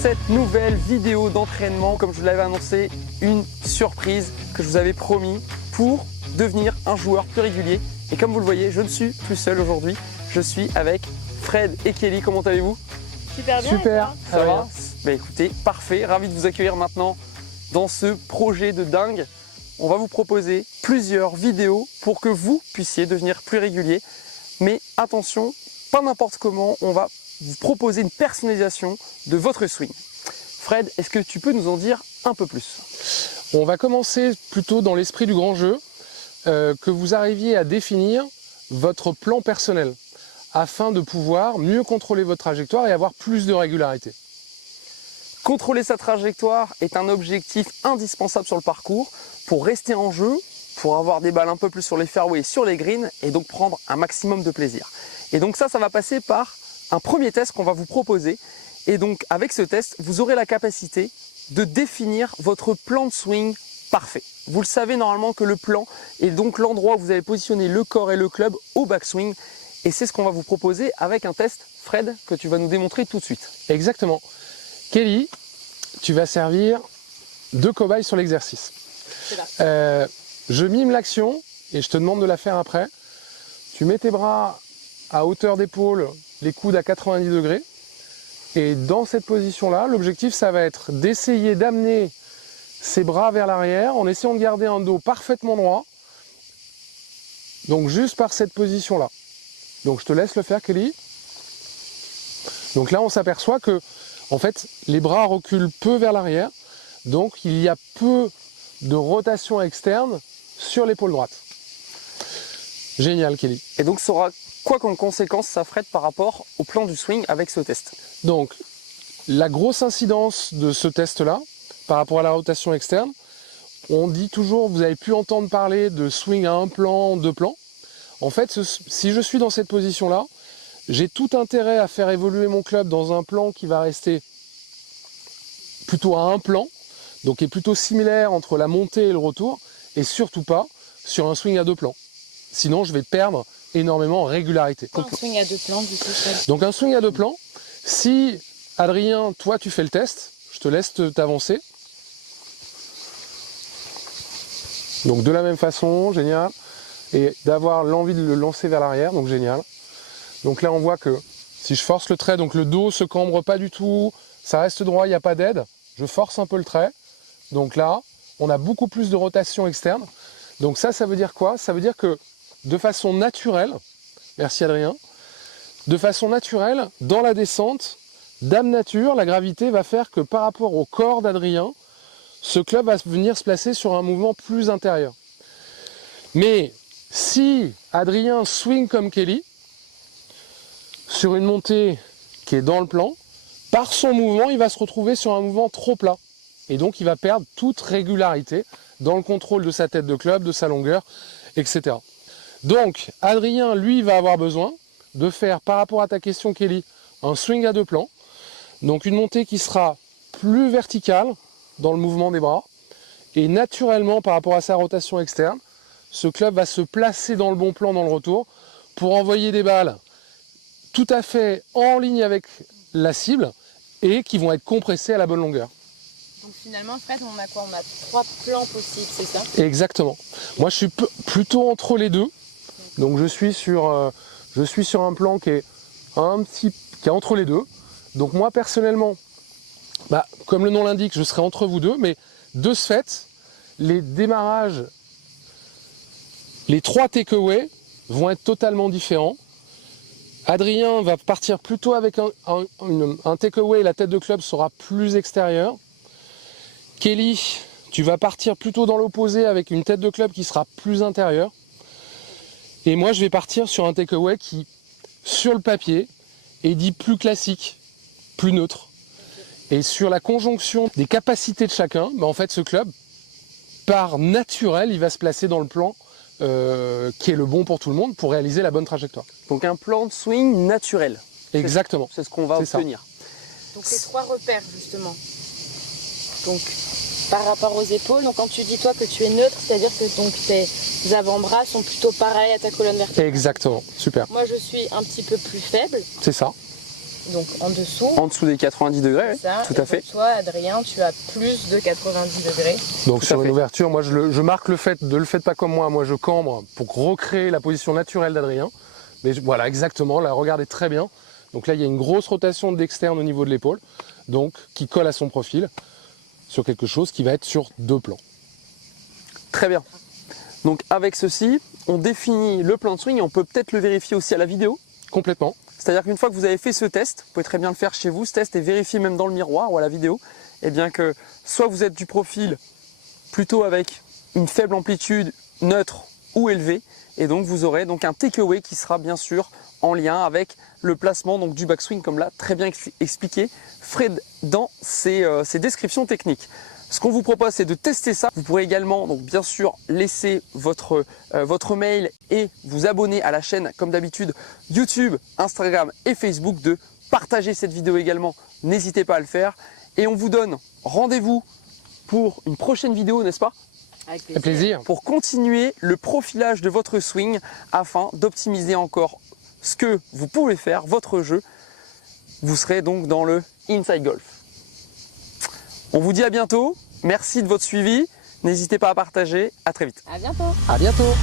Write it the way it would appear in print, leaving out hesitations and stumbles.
cette nouvelle vidéo d'entraînement. Comme je vous l'avais annoncé, une surprise que je vous avais promis pour devenir un joueur plus régulier. Et comme vous le voyez, je ne suis plus seul aujourd'hui. Je suis avec Fred et Kelly. Comment allez-vous? Super bien. Super, Ça va? Bah écoutez, parfait. Ravi de vous accueillir maintenant dans ce projet de dingue. On va vous proposer plusieurs vidéos pour que vous puissiez devenir plus régulier. Mais attention, pas n'importe comment, on va vous proposer une personnalisation de votre swing. Fred, est-ce que tu peux nous en dire un peu plus? On va commencer plutôt dans l'esprit du grand jeu, que vous arriviez à définir votre plan personnel afin de pouvoir mieux contrôler votre trajectoire et avoir plus de régularité. Contrôler sa trajectoire est un objectif indispensable sur le parcours pour rester en jeu, pour avoir des balles un peu plus sur les fairways et sur les greens et donc prendre un maximum de plaisir. Et donc ça va passer par un premier test qu'on va vous proposer. Et donc avec ce test, vous aurez la capacité de définir votre plan de swing parfait. Vous le savez normalement que le plan est donc l'endroit où vous allez positionner le corps et le club au backswing. Et c'est ce qu'on va vous proposer avec un test, Fred, que tu vas nous démontrer tout de suite. Exactement. Kelly, tu vas servir de cobaye sur l'exercice. Je mime l'action et je te demande de la faire après. Tu mets tes bras à hauteur d'épaule, les coudes à 90 degrés. Et dans cette position-là, l'objectif, ça va être d'essayer d'amener ses bras vers l'arrière en essayant de garder un dos parfaitement droit. Donc juste par cette position-là. Donc je te laisse le faire, Kelly. Donc là, on s'aperçoit que en fait, les bras reculent peu vers l'arrière. Donc il y a peu de rotation externe sur l'épaule droite. Génial, Kelly. Et donc ça aura quoi comme conséquence, ça, Fred, par rapport au plan du swing avec ce test? Donc la grosse incidence de ce test-là, par rapport à la rotation externe, on dit toujours, vous avez pu entendre parler de swing à un plan, deux plans. En fait, si je suis dans cette position-là, j'ai tout intérêt à faire évoluer mon club dans un plan qui va rester plutôt à un plan, donc est plutôt similaire entre la montée et le retour, et surtout pas sur un swing à deux plans. Sinon, je vais perdre énormément en régularité. Un swing à deux plans, du coup. Donc un swing à deux plans, si Adrien, toi tu fais le test, je te laisse t'avancer. Donc de la même façon, génial. Et d'avoir l'envie de le lancer vers l'arrière, donc génial. Donc là on voit que si je force le trait, donc le dos se cambre pas du tout, ça reste droit, il n'y a pas d'aide. Je force un peu le trait. Donc là, on a beaucoup plus de rotation externe. Donc ça veut dire quoi? Ça veut dire que de façon naturelle, merci Adrien, de façon naturelle, dans la descente, dame nature, la gravité va faire que par rapport au corps d'Adrien, ce club va venir se placer sur un mouvement plus intérieur. Mais si Adrien swing comme Kelly, sur une montée qui est dans le plan, par son mouvement, il va se retrouver sur un mouvement trop plat. Et donc il va perdre toute régularité dans le contrôle de sa tête de club, de sa longueur, etc. Donc Adrien, lui, va avoir besoin de faire, par rapport à ta question Kelly, un swing à deux plans. Donc une montée qui sera plus verticale dans le mouvement des bras. Et naturellement, par rapport à sa rotation externe, ce club va se placer dans le bon plan dans le retour pour envoyer des balles tout à fait en ligne avec la cible et qui vont être compressées à la bonne longueur. Donc finalement, Fred, on a quoi? On a trois plans possibles, c'est ça? Exactement. Moi, je suis plutôt entre les deux. Donc je suis sur un plan qui est entre les deux. Donc moi, personnellement, comme le nom l'indique, je serai entre vous deux, mais de ce fait, les démarrages, les trois takeaways vont être totalement différents. Adrien va partir plutôt avec un takeaway, la tête de club sera plus extérieure. Kelly, tu vas partir plutôt dans l'opposé avec une tête de club qui sera plus intérieure. Et moi, je vais partir sur un takeaway qui, sur le papier, est dit plus classique, plus neutre. Et sur la conjonction des capacités de chacun, en fait, ce club, par naturel, il va se placer dans le plan qui est le bon pour tout le monde pour réaliser la bonne trajectoire. Donc un plan de swing naturel. Exactement. C'est ce qu'on va obtenir. Donc les trois repères, justement. Donc par rapport aux épaules, donc quand tu dis toi que tu es neutre, c'est-à-dire que donc, tes avant-bras sont plutôt pareils à ta colonne vertébrale. Exactement, super. Moi je suis un petit peu plus faible. C'est ça. donc en dessous. En dessous des 90 degrés, C'est ça. tout Et à fait. pour toi, Adrien, tu as plus de 90 degrés. Donc Tout à sur une fait. ouverture, moi je marque le fait, ne le faites pas comme moi je cambre pour recréer la position naturelle d'Adrien. Mais voilà, exactement, là regardez très bien. Donc là il y a une grosse rotation d'externe au niveau de l'épaule, donc qui colle à son profil sur quelque chose qui va être sur 2 plans. Très bien. Donc avec ceci, on définit le plan de swing et on peut peut-être le vérifier aussi à la vidéo. Complètement. C'est-à-dire qu'une fois que vous avez fait ce test, vous pouvez très bien le faire chez vous, ce test, et vérifier même dans le miroir ou à la vidéo, et bien que soit vous êtes du profil plutôt avec une faible amplitude, neutre ou élevée, et donc vous aurez donc un takeaway qui sera bien sûr en lien avec le placement donc, du backswing, comme l'a très bien expliqué Fred dans ses descriptions techniques. Ce qu'on vous propose, c'est de tester ça. Vous pourrez également, donc bien sûr, laisser votre mail et vous abonner à la chaîne, comme d'habitude, YouTube, Instagram et Facebook, de partager cette vidéo également. N'hésitez pas à le faire. Et on vous donne rendez-vous pour une prochaine vidéo, n'est-ce pas? Avec Plaisir. Pour continuer le profilage de votre swing afin d'optimiser encore ce que vous pouvez faire, votre jeu. Vous serez donc dans le Inside Golf. On vous dit à bientôt, merci de votre suivi, n'hésitez pas à partager, à très vite. À bientôt. À bientôt.